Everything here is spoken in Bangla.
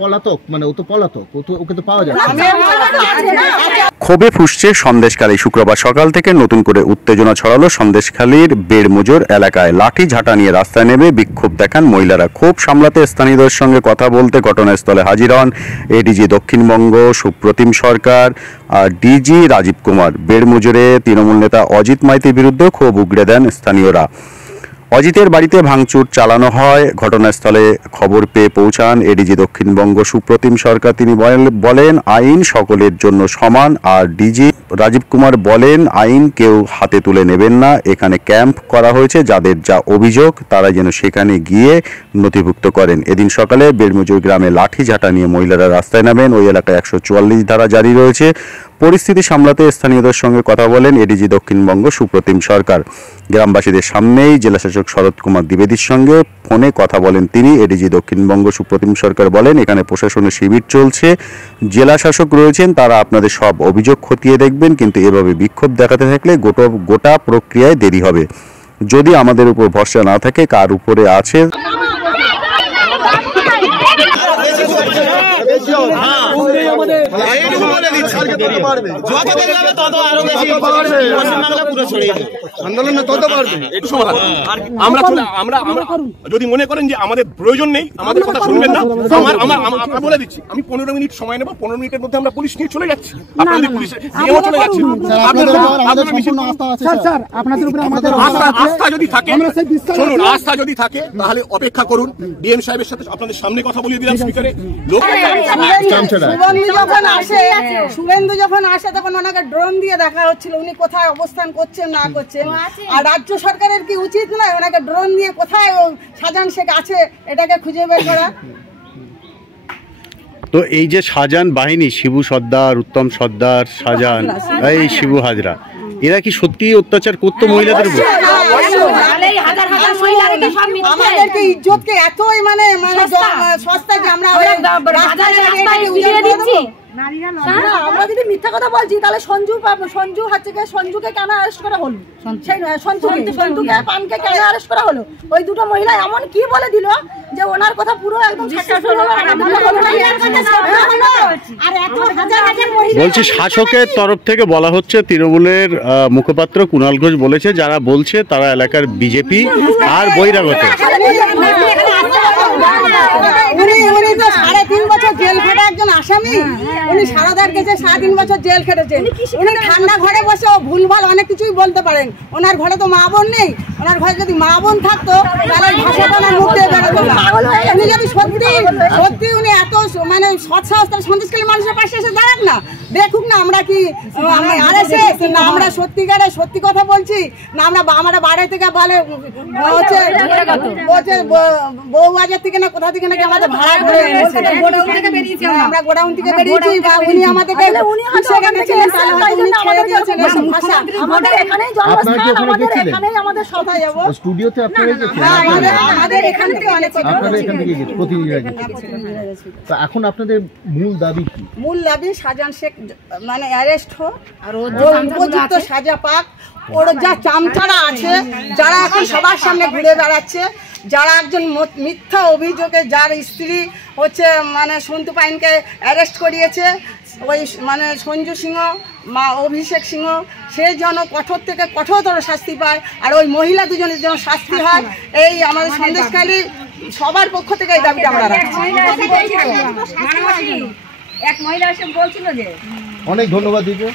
পলাতক, মানে ও তো পলাতক, ওকে তো পাওয়া যাচ্ছে। ক্ষোভে ফুঁসছে সন্দেশখালী। শুক্রবার সকাল থেকে নতুন করে উত্তেজনা ছড়ালো সন্দেশখালীর বেড়মুজোর এলাকায়। লাঠি ঝাঁটা নিয়ে রাস্তায় নেমে বিক্ষোভ দেখান মহিলারা। ক্ষোভ সামলাতে স্থানীয়দের সঙ্গে কথা বলতে ঘটনাস্থলে হাজির হন এডিজি দক্ষিণবঙ্গ সুপ্রতিম সরকার আর ডিজি রাজীব কুমার। বেড়মুজোরে তৃণমূল নেতা অজিত মাইতির বিরুদ্ধে ক্ষোভ উগড়ে দেন স্থানীয়রা। অজিতের বাড়িতে ভাঙচুর চালানো হয়। ঘটনাস্থলে খবর পেয়ে পৌঁছান এডিজি দক্ষিণবঙ্গ সুপ্রতিম সরকার। তিনি বলেন আইন সকলের জন্য সমান। আর ডিজি রাজীব কুমার বলেন আইন কেউ হাতে তুলে নেবেন না। এখানে ক্যাম্প করা হয়েছে, যাদের যা অভিযোগ তারা যেন সেখানে গিয়ে নথিভুক্ত করেন। এদিন সকালে বেড়মুজোর গ্রামে লাঠি ঝাঁটা নিয়ে মহিলারা রাস্তায় নামেন। ওই এলাকায় 144 ধারা জারি রয়েছে। পরিস্থিতি সামলাতে স্থানীয়দের সঙ্গে কথা বলেন এডিজি দক্ষিণবঙ্গ সুপ্রতিম সরকার। গ্রামবাসীদের সামনেই জেলাশাসক শরৎ কুমার দ্বিবেদীর সঙ্গে ফোনে কথা বলেন তিনি। এডিজি দক্ষিণবঙ্গ সুপ্রতিম সরকার বলেন এখানে প্রশাসনের শিবির চলছে, জেলাশাসক রয়েছেন, তারা আপনাদের সব অভিযোগ খতিয়ে দেখবেন, কিন্তু এভাবে বিক্ষোভ দেখাতে থাকলে গোটা প্রক্রিয়ায় দেরি হবে। যদি আমাদের উপর ভরসা না থাকে, কার উপরে আছে? যদি মনে করেন যে আমাদের প্রয়োজন নেই, আমাদের কথা শুনবেন না, আমরা বলে দিচ্ছি আমি 15 মিনিট সময় নেব। 15 মিনিটের মধ্যে আমরা পুলিশ নিয়ে চলে যাচ্ছি। আপনাদের পুলিশ চলে যাচ্ছে। আস্থা যদি থাকে, শুনুন, আস্থা যদি থাকে তাহলে অপেক্ষা করুন। ডিএম সাহেবের সাথে আপনাদের সামনে কথা বলিয়ে দিলাম স্পিকারে। শুভেন্দু যখন আসে তখন ওনাকে ড্রোন দিয়ে দেখা হচ্ছিল উনি কোথায় অবস্থান করছেন না করছেন। আর রাজ্য সরকারের কি উচিত নয় ওনাকে ড্রোন দিয়ে কোথায় শাহজাহান শেখ আছে এটাকে খুঁজে বের করা? তো এই যে শাহজাহান বাহিনী, শিবু সর্দার, উত্তম সর্দার, শাহজাহান, এই শিবু হাজরা, এরা কি সত্যি অত্যাচার করতো মহিলাদের উপর? আমাদেরকে ইজ্জতকে এতই মানে সস্তা যে আমরা আমরা যদি মিথ্যা কথা বলছি তাহলে সঞ্জুকে কেন অ্যারেস্ট করা হলো? সঞ্জুকে পানকে কেন অ্যারেস্ট করা হলো? ওই দুটো মহিলা এমন কি বলে দিল যে ওনার কথা পুরো একদম বলছি শাসকের তরফ থেকে বলা হচ্ছে, তৃণমূলের মুখপাত্র কুণাল ঘোষ বলেছে, যারা বলছে তারা এলাকার বিজেপি আর বহিরাগত। উনি তো 3.5 বছর জেল খাটা একজন আসামি। উনি সারাদার কাছে 3.5 বছর জেল খেটেছেন। উনি ঠান্ডা ঘরে বসে ভুলভাল অনেক কিছুই বলতে পারেন। ওনার ঘরে তো মা বোন নেই। ওনার ঘরে যদি মা বোন থাকতো তাহলে ভাষাটা ওনার মুখ দিয়ে বেরোতো না। উনি যদি সত্যি উনি এত মানে সৎ সাহস, তাহলে সন্দেশখালী মানুষের পাশে এসে দাঁড়ান না, দেখুক না আমরা কি না আমরা সত্যিকারে সত্যি কথা বলছি না আমরা বাড়ি থেকে বলে হচ্ছে বউ বাজার থেকে না কোথা থেকে নাকি আমাদের ভাড়া করে এনেছে। আমরা গোডাউন থেকে বেরিয়েছি বা উনি আমাদেরকে আমাদের সবাই যাবো স্টুডিওতে। আমাদের এখান থেকে অনেক তো এখন আপনাদের মূল দাবি কি? মূল দাবি শাহজাহান শেখ মানে অ্যারেস্ট হোক আর উপযুক্ত সাজা পাক। ওর যা চামচারা আছে যারা এখন সবার সামনে ঘুরে বেড়াচ্ছে, যারা একজন মিথ্যা অভিযোগে যার স্ত্রী হচ্ছে মানে সন্তু পাইনকে অ্যারেস্ট করিয়েছে, ওই মানে সঞ্জু সিংহ মা অভিষেক সিংহ, সে যেন কঠোর থেকে কঠোরতর শাস্তি পায়। আর ওই মহিলা দুজনের যেন শাস্তি হয়, এই আমাদের সন্দেশখালী সবার পক্ষ থেকে এই দাবিটা আমরা রাখছি। অনেক ধন্যবাদ দিদি।